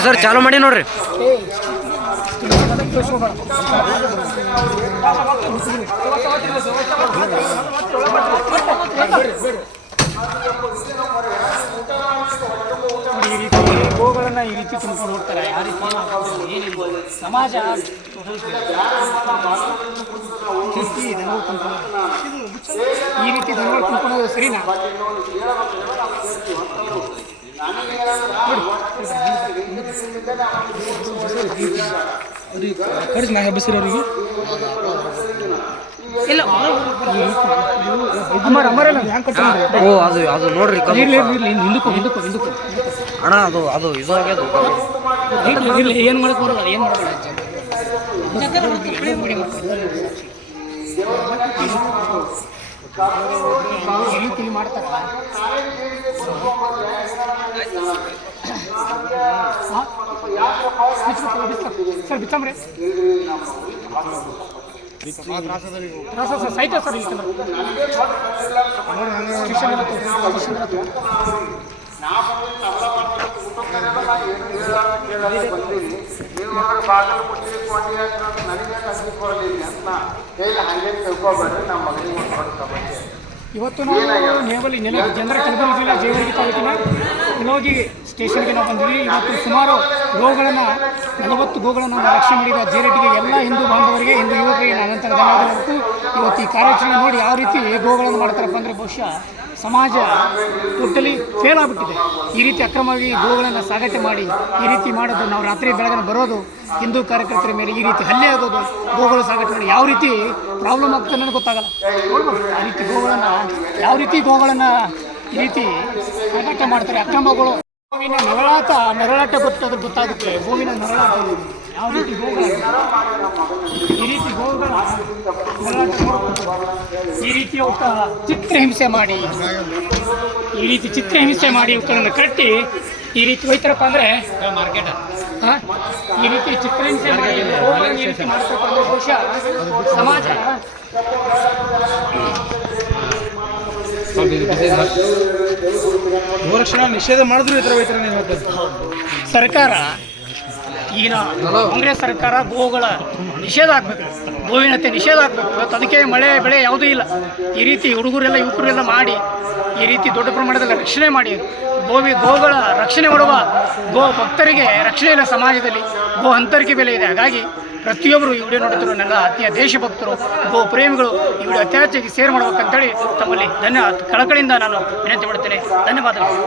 Sir, ಚಾಲು ಮಾಡಿ ನೋಡ್ರಿ. ಈ ರೀತಿ ಗೋಗಳನ್ನ ಈ ರೀತಿ ತುಂಬಿಕೊಂಡು ಹೋಗ್ತಾರೆ ಯಾರಿಗೆ ಸಮಾಜ ಶಿಸ್ತಿ ದನಗಳು ತುಂಬ್ಕೊಂಡು ಈ ರೀತಿ ದನಗಳು ತುಂಬ್ಕೊಂಡು ಸರಿನ? ಕಡಿಸ್ ಹೆಬ್ಬಸಿರೋರಿಗೆ ಇಲ್ಲ. ಅಮರ ಅಮರಲ್ಲ ಹ್ಯಾಂಗೆ ಕಟ್ಕೊಂಡು ಓ ಅದು ಅದು ನೋಡ್ರಿ ಕಬ್ಬು. ಇರ್ಲಿ ಇರ್ಲಿ ಇರ್ಲಿ ಹಿಂದಕ್ಕೂ ಹಿಂದಕ್ಕೂ ಹಿಂದಕ್ಕೂ ಅಣ್ಣ ಅದು ಅದು ಇದು ಆಗ್ಯದ ಇರ್ಲಿ ಏನು ಏನು ಮಾಡಬೇಡ ಮಾಡ್ತಾರ. ಸರ್ ಬಿಚ್ಚಮ್ರಿ ತ್ರಾಸ ಸರ್ ಸೈತ ಸರ್ ಈ ತೋರ್ಸಿ. ನೀವು ನನಗೆ ಅಂಜಿಕೊಳ್ಳಿಲ್ಲ ಅಂತ ಹೇಳಿ ಹಂಗೆ ತಿಳ್ಕೊಬೇಡ್ರಿ ನಮ್ಮ ಮಗನಿಗೆ ಒಂದು ದೊಡ್ಡ ಇವತ್ತು ನಾವು ನೇವಲಿ ನೆಲ ಜನರ ಕಲಬುರಗಿ ಜಿಲ್ಲಾ ತಾಲೂಕಿನ ನಿಲೋಗಿ ಸ್ಟೇಷನ್ಗೆ ನಾವು ಬಂದಿದ್ದೀವಿ. ಇವತ್ತು ಸುಮಾರು ಗೋಗಳನ್ನು, ನಲವತ್ತು ಗೋಗಳನ್ನು ನಾವು ರಕ್ಷಣೆ ಮಾಡಿದ ಜೇರೆಡ್ಡಿಗೆ ಎಲ್ಲ ಹಿಂದೂ ಬಾಂಧವರಿಗೆ, ಹಿಂದೂ ಯುವಕರಿಗೆ ನಾನಂತರ ಧನ್ಯವಾದಗಳು. ಇವತ್ತು ಈ ಕಾರ್ಯಾಚರಣೆ ನೋಡಿ ಯಾವ ರೀತಿ ಗೋಗಳನ್ನು ಮಾಡ್ತಾರಪ್ಪ ಅಂದರೆ ಬಹುಶಃ ಸಮಾಜ ಟೋಟಲಿ ಫೇಲ್ ಆಗಿಬಿಟ್ಟಿದೆ. ಈ ರೀತಿ ಅಕ್ರಮವಾಗಿ ಗೋಗಳನ್ನು ಸಾಗಾಟ ಮಾಡಿ, ಈ ರೀತಿ ಮಾಡೋದು, ನಾವು ರಾತ್ರಿ ಬೆಳಗ್ಗೆ ಬರೋದು, ಹಿಂದೂ ಕಾರ್ಯಕರ್ತರ ಮೇಲೆ ಈ ರೀತಿ ಹಲ್ಲೆ ಆಗೋದು, ಗೋಗಳು ಸಾಗಾಟ ಮಾಡಿ ಯಾವ ರೀತಿ ಪ್ರಾಬ್ಲಮ್ ಆಗ್ತದೆ ನನಗೆ ಗೊತ್ತಾಗಲ್ಲ. ಈ ರೀತಿ ಗೋಗಳನ್ನು, ಯಾವ ರೀತಿ ಗೋಗಳನ್ನು ಈ ರೀತಿ ಸಾಗಾಟ ಮಾಡ್ತಾರೆ. ಅಕ್ರಮಗಳು ಹೂವಿನ ನರಳಾಟ ನರಳಾಟ ಗೊತ್ತಾದ್ರೆ ಗೊತ್ತಾಗುತ್ತೆ. ಹೂವಿನ ನರಳಾಟ. ಯಾವ ರೀತಿ ಗೋಗಳು ಈ ರೀತಿ ಗೋವುಗಳ. ಈ ರೀತಿ ಅವಕ್ಕ ಚಿತ್ರಹಿಂಸೆ ಮಾಡಿ, ಈ ರೀತಿ ಚಿತ್ರಹಿಂಸೆ ಮಾಡಿ ಇವುಗಳನ್ನು ಕಟ್ಟಿ, ಈ ರೀತಿ ಹೋಯ್ತಾರಪ್ಪ ಅಂದರೆ ಮಾರ್ಕೆಟ್ ಈ ರೀತಿ ಚಿತ್ರಹಿಂಸೆ ಮಾಡಿ ಈ ರೀತಿ ಮಾಡ್ತಕ್ಕಂಥ ಬಹುಶಃ ಸಮಾಜ. ಗೋರಕ್ಷಣಾ ನಿಷೇಧ ಮಾಡಿದ್ರು ಇತರ ಥರ ಹೋಯ್ತಾರೆ ನೀವು ಹೇಳ್ತಾರೆ ಸರ್ಕಾರ ಈಗಿನ ಕಾಂಗ್ರೆಸ್ ಸರ್ಕಾರ ಗೋಗಳ ನಿಷೇಧ ಆಗಬೇಕು ಗೋವಿನತೆ ನಿಷೇಧ ಆಗಬೇಕು ಇವತ್ತು ಅದಕ್ಕೆ ಮಳೆ ಬೆಳೆ ಯಾವುದೂ ಇಲ್ಲ. ಈ ರೀತಿ ಹುಡುಗರೆಲ್ಲ ಯುವಕರೆಲ್ಲ ಮಾಡಿ ಈ ರೀತಿ ದೊಡ್ಡ ಪ್ರಮಾಣದಲ್ಲಿ ರಕ್ಷಣೆ ಮಾಡಿ ಗೋವಿ ಗೋಗಳ ರಕ್ಷಣೆ ಮಾಡುವ ಗೋ ಭಕ್ತರಿಗೆ ರಕ್ಷಣೆ ಇಲ್ಲ ಸಮಾಜದಲ್ಲಿ. ಗೋ ಅಂತರಿಕೆ ಬೆಲೆ ಇದೆ. ಹಾಗಾಗಿ ಪ್ರತಿಯೊಬ್ಬರು ಈ ನೋಡುತ್ತಿರೋ ನನ್ನ ಆತ್ಮೀಯ ದೇಶಭಕ್ತರು ಗೋ ಪ್ರೇಮಿಗಳು ಈ ವಿಡಿಯೋ ಅತ್ಯಾಚಾಗಿ ಶೇರ್ ಮಾಡ್ಬೇಕಂತೇಳಿ ತಮ್ಮಲ್ಲಿ ಧನ್ಯ ಕಳಕಳಿಯಿಂದ ನಾನು ವಿನಂತಿ ಮಾಡ್ತೇನೆ. ಧನ್ಯವಾದಗಳು.